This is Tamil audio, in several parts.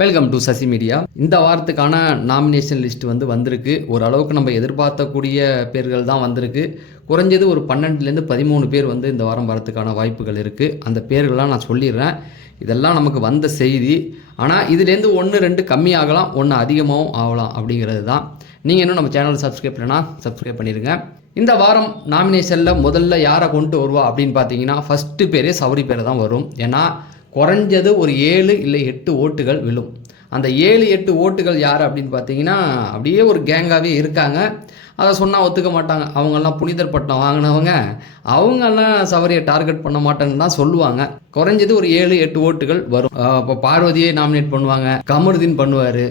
Welcome to Sasi media. இந்த வாரத்துக்கான நாமினேஷன் லிஸ்ட் வந்திருக்கு. ஓரளவுக்கு நம்ம எதிர்பார்த்தக்கூடிய பேர்கள் தான் வந்திருக்கு. குறைஞ்சது ஒரு 12லேருந்து 13 பேர் இந்த வாரம் வரத்துக்கான வாய்ப்புகள் இருக்குது. அந்த பேர்கள்லாம் நான் சொல்லிடுறேன். இதெல்லாம் நமக்கு வந்த செய்தி. ஆனால் இதுலேருந்து 1-2 கம்மியாகலாம், 1 அதிகமாகவும் ஆகலாம் அப்படிங்கிறது தான். நீங்கள் இன்னும் நம்ம சேனல் சப்ஸ்கிரைப் பண்ணலைன்னா சப்ஸ்கிரைப் பண்ணிடுங்க. இந்த வாரம் நாமினேஷனில் முதல்ல யாரை கொண்டு வருவா அப்படின்னு பார்த்தீங்கன்னா, ஃபஸ்ட்டு பேரே சௌரி பேர் தான் வரும். ஏன்னா குறைஞ்சது ஒரு 7 இல்லை 8 ஓட்டுகள் விழும். அந்த 7-8 ஓட்டுகள் யார் அப்படின்னு பார்த்தீங்கன்னா, அப்படியே ஒரு கேங்காகவே இருக்காங்க. அதை சொன்னால் ஒத்துக்க மாட்டாங்க. அவங்கெல்லாம் புனிதர் பட்டம் வாங்கினவங்க, அவங்கெல்லாம் சவரியை டார்கெட் பண்ண மாட்டேன்னு தான் சொல்லுவாங்க. குறைஞ்சது ஒரு 7-8 ஓட்டுகள் வரும். இப்போ பார்வதியை நாமினேட் பண்ணுவாங்க, கமருதீன் பண்ணுவார்.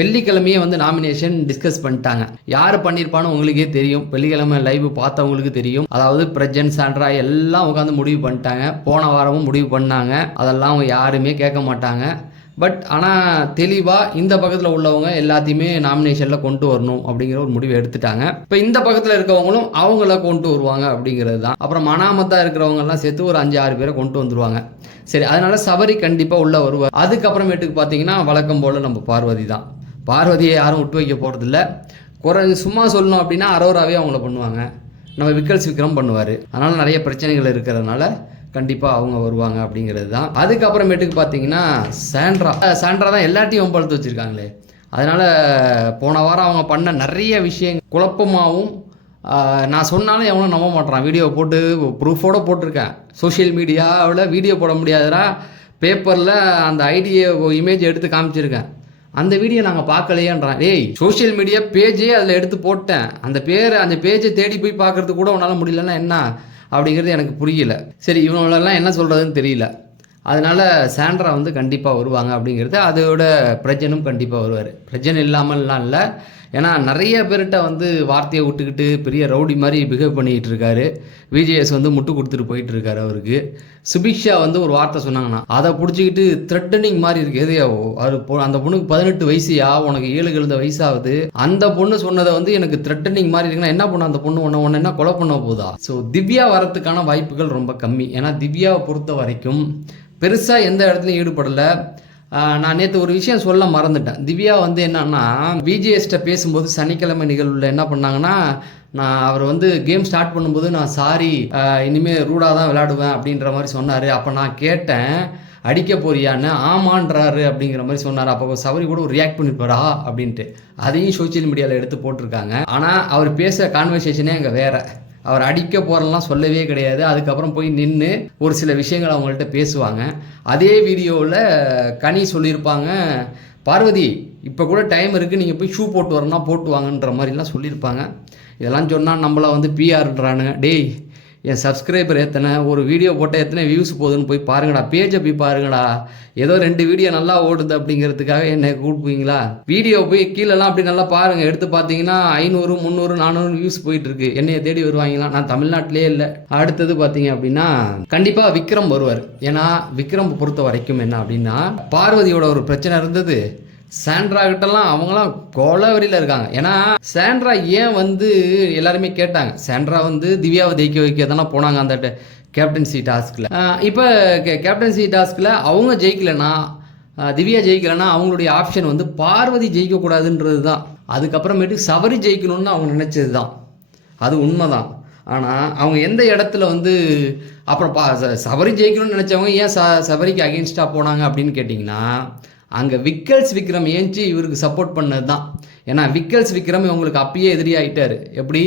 வெள்ளிக்கிழமையே நாமினேஷன் டிஸ்கஸ் பண்ணிட்டாங்க. யார் பண்ணியிருப்பான்னு உங்களுக்கே தெரியும். வெள்ளிக்கிழமை லைவ் பார்த்தவங்களுக்கு தெரியும். அதாவது பிரஜன், சாண்ட்ரா எல்லாம் உட்காந்து முடிவு பண்ணிட்டாங்க. போன வாரமும் முடிவு பண்ணாங்க. அதெல்லாம் அவங்க யாருமே கேட்க மாட்டாங்க. பட் ஆனால் தெளிவாக இந்த பக்கத்தில் உள்ளவங்க எல்லாத்தையுமே நாமினேஷனில் கொண்டு வரணும் அப்படிங்கிற ஒரு முடிவை எடுத்துட்டாங்க. இப்போ இந்த பக்கத்தில் இருக்கவங்களும் அவங்கள கொண்டு வருவாங்க அப்படிங்கிறது தான். அப்புறம் மனாமத்தாக இருக்கிறவங்கெல்லாம் சேர்த்து ஒரு 5-6 பேரை கொண்டு வந்துருவாங்க. சரி, அதனால சபரி கண்டிப்பாக உள்ளே வருவார். அதுக்கப்புறமேட்டுக்கு பார்த்தீங்கன்னா வழக்கம் போல் நம்ம பார்வதி தான். பார்வதியை யாரும் விட்டு வைக்க போகிறதில்ல. சும்மா சொல்லணும் அப்படின்னா அரோராவே அவங்கள பண்ணுவாங்க. நம்ம விக்கல்ஸ் விக்ரம் பண்ணுவார். அதனால் நிறைய பிரச்சனைகள் இருக்கிறதுனால கண்டிப்பாக அவங்க வருவாங்க அப்படிங்கிறது தான். அதுக்கப்புறமேட்டுக்கு பார்த்தீங்கன்னா சாண்ட்ரா தான் எல்லாத்தையும் வம்பழுத்து வச்சுருக்காங்களே. அதனால் போன வாரம் அவங்க பண்ண நிறைய விஷயங்கள் குழப்பமாகவும், நான் சொன்னாலும் எவனும் நம்ப மாட்டேறான். வீடியோ போட்டு ப்ரூஃபோடு போட்டிருக்கேன். சோஷியல் மீடியாவில் வீடியோ போட முடியாதுடா, பேப்பரில் அந்த ஐடியை இமேஜ் எடுத்து காமிச்சிருக்கேன். அந்த வீடியோ நாங்கள் பார்க்கலையேன்றான். ஏய், சோஷியல் மீடியா பேஜே அதில் எடுத்து போட்டேன். அந்த பேஜை தேடி போய் பார்க்குறது கூட உன்னால் முடியலன்னா என்ன அப்படிங்கிறது எனக்கு புரியல. சரி, இவங்களெல்லாம் என்ன சொல்கிறதுன்னு தெரியல. அதனால் சாண்ட்ரா கண்டிப்பாக வருவாங்க அப்படிங்கிறது. அதோட பிரஜனும் கண்டிப்பாக வருவார். பிரஜன் இல்லாமல்லாம் இல்லை. ஏன்னா நிறைய பேர்கிட்ட வார்த்தையை விட்டுக்கிட்டு பெரிய ரவுடி மாதிரி பிஹேவ் பண்ணிக்கிட்டு இருக்காரு. விஜேஎஸ் முட்டு கொடுத்துட்டு போயிட்டு இருக்காரு அவருக்கு. சுபிக்ஷா ஒரு வார்த்தை சொன்னாங்கன்னா அதை பிடிச்சிக்கிட்டு த்ரெட்டனிங் மாதிரி இருக்கு. எதையாவோ அது அந்த பொண்ணுக்கு 18 வயசுயா, உனக்கு 7 வயசாகுது. அந்த பொண்ணு சொன்னதை எனக்கு த்ரெட்டனிங் மாதிரி இருக்குன்னா என்ன பண்ண அந்த பொண்ணு ஒன்று என்ன கொலை பண்ண போதா? ஸோ திவ்யா வரத்துக்கான வாய்ப்புகள் ரொம்ப கம்மி. ஏன்னா திவ்யாவை பொறுத்த வரைக்கும் பெருசாக எந்த இடத்துலையும் ஈடுபடலை. நான் நேற்று ஒரு விஷயம் சொல்ல மறந்துட்டேன். திவ்யா என்னன்னா விஜேஎஸ்ட்ட பேசும்போது சனிக்கிழமை நிகழ்வில் என்ன பண்ணாங்கன்னா, அவர் கேம் ஸ்டார்ட் பண்ணும்போது நான் சாரி, இனிமேல் ரூடாக தான் விளையாடுவேன் அப்படின்ற மாதிரி சொன்னார். அப்போ நான் கேட்டேன், அடிக்க போறியான்னு. ஆமான்றாரு அப்படிங்கிற மாதிரி சொன்னார். அப்போ சவரி கூட ஒரு ரியாக்ட் பண்ணிருப்பாரா அப்படின்ட்டு. அதையும் சோசியல் மீடியாவில் எடுத்து போட்டிருக்காங்க. ஆனால் அவர் பேசுகிற கான்வர்சேஷனே அங்கே வேற. அவர் அடிக்க போகிறலாம் சொல்லவே கிடையாது. அதுக்கப்புறம் போய் நின்று ஒரு சில விஷயங்கள் அவங்கள்ட்ட பேசுவாங்க. அதே வீடியோவில் கனி சொல்லியிருப்பாங்க, பார்வதி இப்போ கூட டைம் இருக்குது, நீங்கள் போய் ஷூ போட்டு வரணும்னா போட்டு வாங்கன்ற மாதிரிலாம் சொல்லியிருப்பாங்க. இதெல்லாம் சொன்னால் நம்மளை பிஆர்ன்றானுங்க. டேய், என் சப்ஸ்கிரைபர் எத்தனை, ஒரு வீடியோ போட்டால் எத்தனை வியூஸ் போகுதுன்னு போய் பாருங்கடா, பேஜை போய் பாருங்கடா. ஏதோ 2 வீடியோ நல்லா ஓடுது அப்படிங்கிறதுக்காக என்னை கூப்பிடுவீங்களா? வீடியோ போய் கீழெல்லாம் அப்படி நல்லா பாருங்கள். எடுத்து பார்த்தீங்கன்னா 500, 300, 400 வியூஸ் போயிட்டுருக்கு. என்னையை தேடி வருவாங்களா? நான் தமிழ்நாட்டிலே இல்லை. அடுத்தது பார்த்தீங்க அப்படின்னா கண்டிப்பாக விக்ரம் வருவார். ஏன்னா விக்ரம் பொறுத்த வரைக்கும் என்ன அப்படின்னா, பார்வதியோட ஒரு பிரச்சனை இருந்தது. சாண்ட்ரா கிட்டலாம் அவங்களாம் கொலவரியில் இருக்காங்க. ஏன்னா சாண்ட்ரா ஏன் எல்லாருமே கேட்டாங்க. சாண்ட்ரா திவ்யாவை ஜெயிக்க வைக்க தானே போனாங்க அந்த கேப்டன்சி டாஸ்கில். இப்போ கேப்டன்சி டாஸ்கில் அவங்க ஜெயிக்கலைன்னா, திவ்யா ஜெயிக்கலைன்னா அவங்களுடைய ஆப்ஷன் பார்வதி ஜெயிக்கக்கூடாதுன்றது தான். அதுக்கப்புறமேட்டு சவரி ஜெயிக்கணும்னு அவங்க நினச்சது தான். அது உண்மைதான். ஆனால் அவங்க எந்த இடத்துல அப்புறம் சவரி ஜெயிக்கணும்னு நினச்சவங்க ஏன் சவரிக்கு அகெயின்ஸ்டாக போனாங்க அப்படின்னு கேட்டிங்கன்னா, அங்கே விக்கல்ஸ் விக்ரம் ஏஞ்சி இவருக்கு சப்போர்ட் பண்ணது தான். ஏன்னா விக்கல்ஸ் விக்ரம் இவங்களுக்கு அப்பயே எதிரியாகிட்டார். எப்படி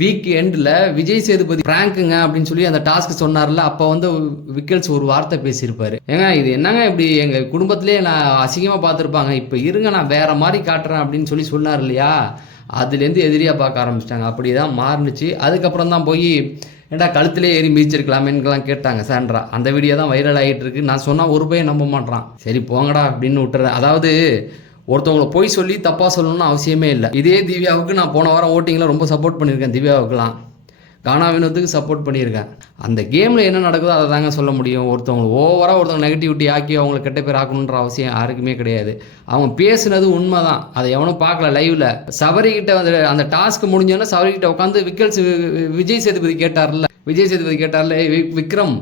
வீக் எண்டில் விஜய் சேதுபதி பிராங்க்குங்க அப்படின்னு சொல்லி அந்த டாஸ்க் சொன்னார்ல, அப்போ விக்கல்ஸ் ஒரு வார்த்தை பேசியிருப்பாரு. ஏங்க இது என்னங்க இப்படி எங்கள் குடும்பத்திலே நான் அசிங்கமாக பார்த்துருப்பாங்க, இப்போ இருங்க நான் வேற மாதிரி காட்டுறேன் அப்படின்னு சொல்லி சொன்னார் இல்லையா? அதுலேருந்து எதிரியாக பார்க்க ஆரம்பிச்சிட்டாங்க. அப்படி தான் மாறுனுச்சு. அதுக்கப்புறம் தான் போய் ஏன்டா கழுத்திலே ஏறி மிதிச்சிருக்கலாமேன்னுலாம் கேட்டாங்க சாண்ட்ரா. அந்த வீடியோ தான் வைரல் ஆகிட்டு இருக்கு. நான் சொன்னால் ஒரு பையன் நம்ப மாட்டான். சரி போங்கடா அப்படின்னு விட்டுறேன். அதாவது ஒருத்தவங்களை போய் சொல்லி தப்பாக சொல்லணும்னு அவசியமே இல்லை. இதே திவ்யாவுக்கு நான் போன வாரம் ஓட்டிங்கில் ரொம்ப சப்போர்ட் பண்ணியிருக்கேன். திவ்யாவுக்குலாம் கானா வினோத்துக்கு சப்போர்ட் பண்ணியிருக்கேன். அந்த கேமில் என்ன நடக்குதோ அதை தாங்க சொல்ல முடியும். ஒருத்தவங்க நெகட்டிவிட்டி ஆக்கி அவங்களை கெட்ட பேர் ஆக்கணுன்ற அவசியம் யாருக்குமே கிடையாது. அவங்க பேசுனது உண்மை தான். அதை எவனும் பார்க்கல லைவில். சபரிக்கிட்ட அந்த டாஸ்க் முடிஞ்சோன்னா சபரிக்கிட்ட உட்காந்து விஜய் சேதுபதி கேட்டார்ல, விக்ரம்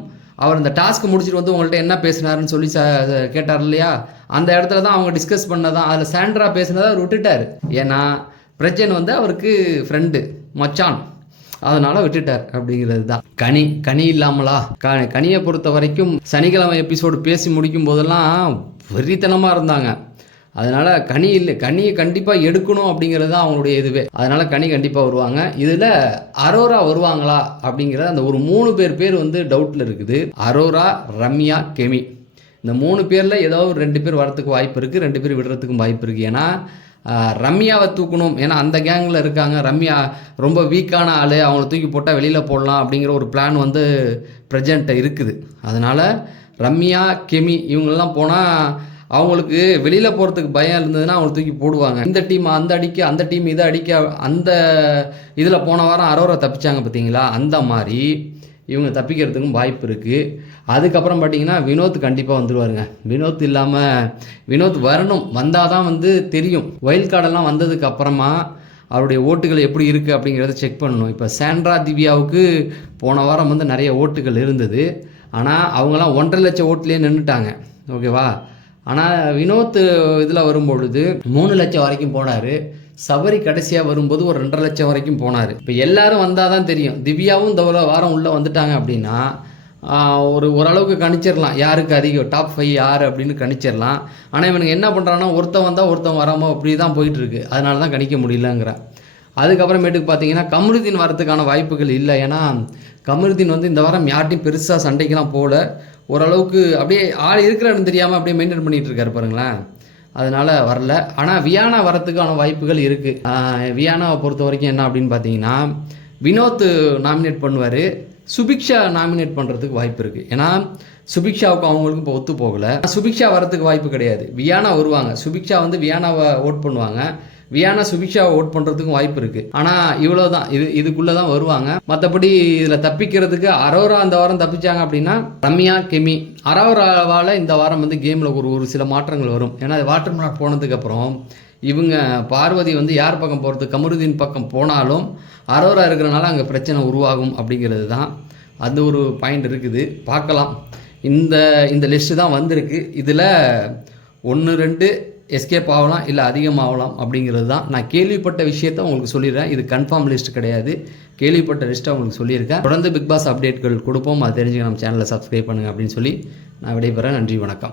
அவர் அந்த டாஸ்க் முடிச்சுட்டு உங்கள்கிட்ட என்ன பேசினாருன்னு சொல்லி கேட்டார் இல்லையா? அந்த இடத்துல தான் அவங்க டிஸ்கஸ் பண்ணதான், அதில் சாண்ட்ரா பேசினதை அவர் விட்டுட்டார். ஏன்னா பிரச்சனை வந்து அவருக்கு ஃப்ரெண்டு மச்சான், அதனால் விட்டுட்டார் அப்படிங்கிறது தான். கனி இல்லாமலா? கனியை பொறுத்த வரைக்கும் சனிக்கிழமை எபிசோடு பேசி முடிக்கும் போதெல்லாம் வெறித்தனமாக இருந்தாங்க. அதனால் கனியை கண்டிப்பாக எடுக்கணும் அப்படிங்கிறது தான் அவங்களுடைய இதுவே. அதனால் கனி கண்டிப்பாக வருவாங்க. இதில் அரோரா வருவாங்களா அப்படிங்கிறது அந்த ஒரு 3 பேர் வந்து டவுட்டில் இருக்குது. அரோரா, ரம்யா, கெமி, இந்த 3 பேரில் ஏதோ ஒரு 2 பேர் வரத்துக்கு வாய்ப்பு இருக்குது, 2 பேர் விடுறதுக்கும் வாய்ப்பு இருக்குது. ஏன்னா ரம்யாவை தூக்கணும், ஏன்னா அந்த கேங்கில் இருக்காங்க. ரம்யா ரொம்ப வீக்கான ஆள், அவங்கள தூக்கி போட்டால் வெளியில் போடலாம் அப்படிங்கிற ஒரு பிளான் வந்து ப்ரெசென்ட்டை இருக்குது. அதனால் ரம்யா, கெமி இவங்களெலாம் போனால் அவங்களுக்கு வெளியில் போகிறதுக்கு பயம் இருந்ததுன்னா அவங்களை தூக்கி போடுவாங்க. இந்த டீம் அந்த அடிக்க, அந்த டீம் இதை அடிக்க, அந்த இதில் போன வாரம் அரோரா தப்பிச்சாங்க பார்த்தீங்களா, அந்த மாதிரி இவங்க தப்பிக்கிறதுக்கும் வாய்ப்பு இருக்குது. அதுக்கப்புறம் பார்த்தீங்கன்னா வினோத் கண்டிப்பாக வந்துடுவாருங்க. வினோத் இல்லாமல், வினோத் வரணும், வந்தால் தான் வந்து தெரியும். வைல்ட் கார்டெல்லாம் வந்ததுக்கு அப்புறமா அவருடைய ஓட்டுகள் எப்படி இருக்குது அப்படிங்கிறத செக் பண்ணணும். இப்போ சாண்ட்ரா, திவ்யாவுக்கு போன வாரம் வந்து நிறைய ஓட்டுகள் இருந்தது, ஆனால் அவங்களாம் 1.5 லட்சம் ஓட்டுலேயே நின்றுட்டாங்க, ஓகேவா. ஆனால் வினோத் இதில் வரும்பொழுது 3 லட்சம் வரைக்கும் போனார். சபரி கடைசியாக வரும்போது ஒரு 2.5 லட்சம் வரைக்கும் போனார். இப்போ எல்லாரும் வந்தால் தான் தெரியும். திவ்யாவும் இந்த வாரம் உள்ளே வந்துட்டாங்க அப்படின்னா ஓரளவுக்கு கணிச்சிடலாம் யாருக்கு அதிகம், டாப் 5 யார் அப்படின்னு கணிச்சிடலாம். ஆனால் இவனுக்கு என்ன பண்ணுறான்னா ஒருத்தன் வந்தால் ஒருத்தன் வராமல் அப்படி தான் போயிட்டுருக்கு. அதனால தான் கணிக்க முடியலங்கிறேன். அதுக்கப்புறமேட்டுக்கு பார்த்தீங்கன்னா கமருதீன் வரத்துக்கான வாய்ப்புகள் இல்லை. ஏன்னா கமருதீன் வந்து இந்த வாரம் யார்ட்டையும் பெருசாக சண்டைக்கெல்லாம் போகல, ஓரளவுக்கு அப்படியே ஆள் இருக்கிறன்னு தெரியாமல் அப்படியே மெயின்டைன் பண்ணிகிட்டு இருக்காரு பாருங்களேன். அதனால் வரல. ஆனால் வியானா வரத்துக்கான வாய்ப்புகள் இருக்குது. வியானாவை பொறுத்த வரைக்கும் என்ன அப்படின்னு பார்த்தீங்கன்னா வினோத் நாமினேட் பண்ணுவார், சுபிக்ஷா நாமினேட் பண்ணுறதுக்கு வாய்ப்பு இருக்குது. ஏன்னா சுபிக்ஷாவுக்கு அவங்களுக்கும் இப்போ ஒத்து போகலை. சுபிக்ஷா வரத்துக்கு வாய்ப்பு கிடையாது. வியானா வருவாங்க, சுபிக்ஷா வந்து வியானாவை ஓட் பண்ணுவாங்க, வியானா சுபிக்ஷாவை ஓட் பண்ணுறதுக்கும் வாய்ப்பு இருக்குது. ஆனால் இவ்வளோ தான், இதுக்குள்ளே தான் வருவாங்க. மற்றபடி இதில் தப்பிக்கிறதுக்கு அரோரா இந்த வாரம் தப்பிச்சாங்க அப்படின்னா ரம்யா, கெமி, அரோராவால் இந்த வாரம் வந்து கேமில் ஒரு சில மாற்றங்கள் வரும். ஏன்னா அது வாட்டர் மார்க் போனதுக்கப்புறம் இவங்க பார்வதி வந்து யார் பக்கம் போகிறது, கமருதீன் பக்கம் போனாலும் அரோரா இருக்கிறனால அங்கே பிரச்சனை உருவாகும் அப்படிங்கிறது தான் அந்த ஒரு பாயிண்ட் இருக்குது. பார்க்கலாம். இந்த லிஸ்ட்டு தான் வந்திருக்கு. இதில் 1-2 எஸ்கேப் ஆகலாம், இல்லை அதிகமாகலாம் அப்படிங்கிறது தான். நான் கேள்விப்பட்ட விஷயத்தை உங்களுக்கு சொல்லிடுறேன். இது கன்ஃபார்ம் லிஸ்ட் கிடையாது, கேள்விப்பட்ட லிஸ்ட்டை உங்களுக்கு சொல்லியிருக்கேன். தொடர்ந்து பிக் பாஸ் அப்டேட்கள் கொடுப்போம், அது தெரிஞ்சுக்க நம்ம சேனலை சப்ஸ்கிரைப் பண்ணுங்கள் அப்படின்னு சொல்லி நான் விடைபெறேன். நன்றி, வணக்கம்.